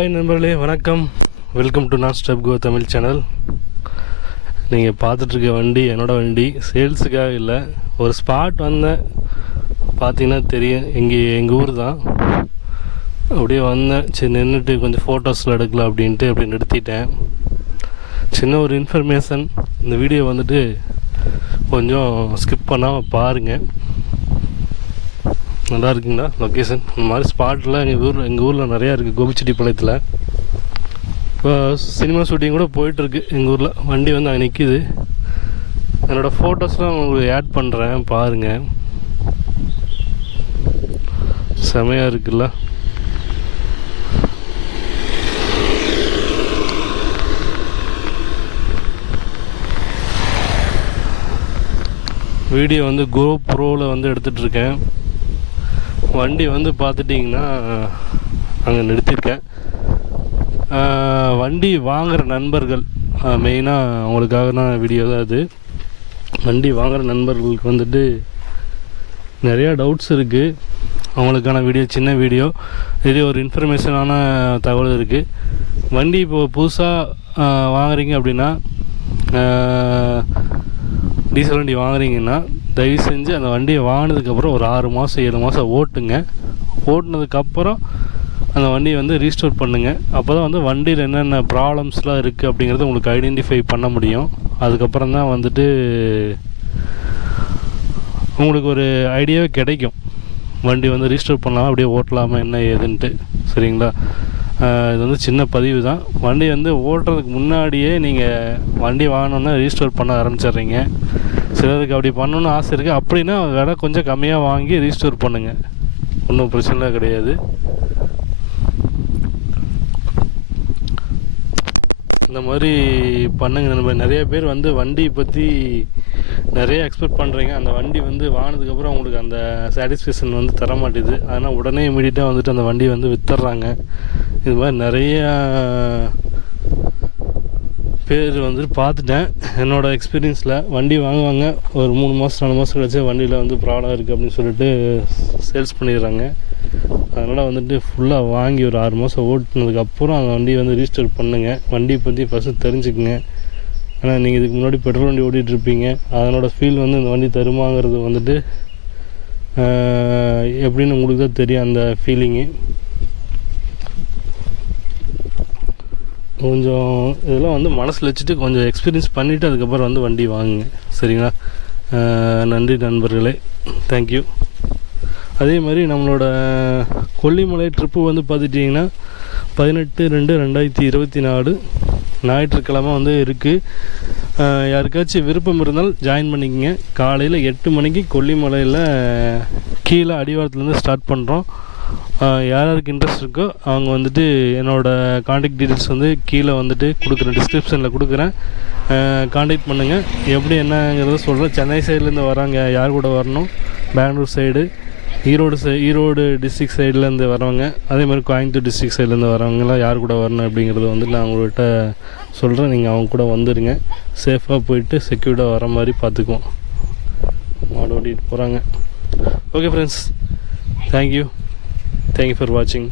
Hi நண்பர்களே, வணக்கம். Welcome to நான் ஸ்டெப் கோ தமிழ் சேனல். நீங்கள் பார்த்துட்ருக்க வண்டி என்னோடய வண்டி. சேல்ஸுக்காக இல்லை, ஒரு ஸ்பாட் வந்தேன், பார்த்தீங்கன்னா தெரியும், எங்கள் ஊர் தான். அப்படியே வந்தேன், சரி நின்றுட்டு கொஞ்சம் ஃபோட்டோஸில் எடுக்கலாம் அப்படின்ட்டு அப்படி நிறுத்திட்டேன். சின்ன ஒரு இன்ஃபர்மேஷன், இந்த வீடியோ வந்துட்டு கொஞ்சம் ஸ்கிப் பண்ணாமல் பாருங்கள். நல்லா இருக்குங்களா லொக்கேஷன்? இந்த மாதிரி ஸ்பாட்டில் எங்கள் ஊரில் நிறையா இருக்குது. கோபிச்செட்டிப்பாளையத்தில் இப்போ சினிமா ஷூட்டிங் கூட போயிட்டுருக்கு எங்கள் ஊரில். வண்டி வந்து அங்கே நிற்கிது. என்னோடய ஃபோட்டோஸ்லாம் உங்களுக்கு ஆட் பண்ணுறேன், பாருங்கள். செமையாக இருக்குல்ல? வீடியோ வந்து கோப்ரோவில் வந்து எடுத்துகிட்ருக்கேன். வண்டி வந்து பார்த்துட்டிங்கன்னா அங்கே நிறுத்தியிருக்கேன். வண்டி வாங்குகிற நண்பர்கள் மெயினாக அவங்களுக்காக தான் வீடியோ தான் அது. வண்டி வாங்குகிற நண்பர்களுக்கு வந்துட்டு நிறையா டவுட்ஸ் இருக்குது. அவங்களுக்கான வீடியோ, சின்ன வீடியோ. இது ஒரு இன்ஃபர்மேஷனான தகவல் இருக்குது. வண்டி இப்போது புதுசாக வாங்குறீங்க அப்படின்னா, டீசல் வண்டி வாங்குறீங்கன்னா தயவு செஞ்சு அந்த வண்டியை வாங்கினதுக்கப்புறம் ஒரு 6 மாதம் 7 மாதம் ஓட்டுங்க. ஓட்டினதுக்கப்புறம் அந்த வண்டியை வந்து ரீஸ்டோர் பண்ணுங்கள். அப்போ தான் வந்து வண்டியில் என்னென்ன ப்ராப்ளம்ஸ்லாம் இருக்குது அப்படிங்கிறத உங்களுக்கு ஐடென்டிஃபை பண்ண முடியும். அதுக்கப்புறம் தான் வந்துட்டு உங்களுக்கு ஒரு ஐடியாவே கிடைக்கும். வண்டி வந்து ரீஸ்டோர் பண்ணலாமா, அப்படியே ஓட்டலாமா, என்ன ஏதுன்ட்டு. சரிங்களா? இது வந்து சின்ன பதிவு தான். வண்டி வந்து ஓட்டுறதுக்கு முன்னாடியே நீங்கள் வண்டி வாங்கினோன்னா ரீஸ்டோர் பண்ண ஆரம்பிச்சிட்றீங்க. சிலருக்கு அப்படி பண்ணணுன்னு ஆசை இருக்குது. அப்படின்னா விலை கொஞ்சம் கம்மியாக வாங்கி ரீஸ்டோர் பண்ணுங்கள், ஒன்றும் பிரச்சனை கிடையாது. இந்த மாதிரி பண்ணுங்க. நம்ம நிறைய பேர் வந்து வண்டி பற்றி நிறைய எக்ஸ்பெக்ட் பண்ணுறீங்க. அந்த வண்டி வந்து வாங்கினதுக்கப்புறம் உங்களுக்கு அந்த சாட்டிஸ்ஃபேக்ஷன் வந்து தர மாட்டேது. அதனால் உடனே இமீடியட்டாக வந்துட்டு அந்த வண்டி வந்து விற்றுறாங்க. இது மாதிரி நிறையா பேர் வந்துட்டு பார்த்துட்டேன். என்னோடய எக்ஸ்பீரியன்ஸில் வண்டி வாங்குவாங்க, ஒரு 3 மாதம் 4 மாதம் கழிச்சு வண்டியில் வந்து ப்ராப்ளம் இருக்குது அப்படின்னு சொல்லிட்டு சேல்ஸ் பண்ணிடுறாங்க. அதனால் வந்துட்டு ஃபுல்லாக வாங்கி ஒரு 6 மாதம் ஓட்டினதுக்கப்புறம் அந்த வண்டியை வந்து ரீஸ்டோர் பண்ணுங்கள். வண்டியை பற்றி ஃபஸ்ட்டு தெரிஞ்சுக்குங்க. ஏன்னா நீங்கள் இதுக்கு முன்னாடி பெட்ரோல் வண்டி ஓட்டிகிட்ருப்பீங்க. அதனோட ஃபீல் வந்து இந்த வண்டி தருமாங்கிறது வந்துட்டு எப்படின்னு உங்களுக்கு தான் தெரியும், அந்த ஃபீலிங்கு. கொஞ்சம் இதெல்லாம் வந்து மனசில் வச்சுட்டு கொஞ்சம் எக்ஸ்பீரியன்ஸ் பண்ணிவிட்டு அதுக்கப்புறம் வந்து வண்டி வாங்குங்க. சரிங்களா? நன்றி நண்பர்களே, தேங்க்யூ. அதே மாதிரி நம்மளோட கொல்லிமலை ட்ரிப்பு வந்து பார்த்துட்டிங்கன்னா 18/2/2024 ஞாயிற்றுக்கிழமை வந்து இருக்குது. யாருக்காச்சும் விருப்பம் இருந்தால் ஜாயின் பண்ணிக்கங்க. காலையில் 8 மணிக்கு கொல்லிமலையில் கீழே அடிவாரத்துலேருந்து ஸ்டார்ட் பண்ணுறோம். யாருக்கு இன்ட்ரெஸ்ட் இருக்கோ அவங்க வந்துட்டு என்னோடய காண்டாக்ட் டீட்டெயில்ஸ் வந்து கீழே வந்துட்டு கொடுக்குறேன், டிஸ்கிரிப்ஷனில் கொடுக்குறேன். காண்டாக்ட் பண்ணுங்கள். எப்படி என்னங்கிறத சொல்கிறேன். சென்னை சைட்லேருந்து வராங்க, யார் கூட வரணும், பெங்களூர் சைடு, ஈரோடு டிஸ்ட்ரிக்ட் சைட்லேருந்து வரவங்க, அதே மாதிரி கோயம்புத்தூர் டிஸ்ட்ரிக்ட் சைட்லேருந்து வரவங்களாம் யார் கூட வரணும் அப்படிங்கிறத வந்து நான் உங்கள்கிட்ட சொல்கிறேன். நீங்கள் அவங்க கூட வந்துடுங்க. சேஃபாக போயிட்டு செக்யூர்டாக வர மாதிரி பார்த்துக்குவோம். மாடு ஓட்டிகிட்டு போகிறாங்க. Okay friends, thank you for watching.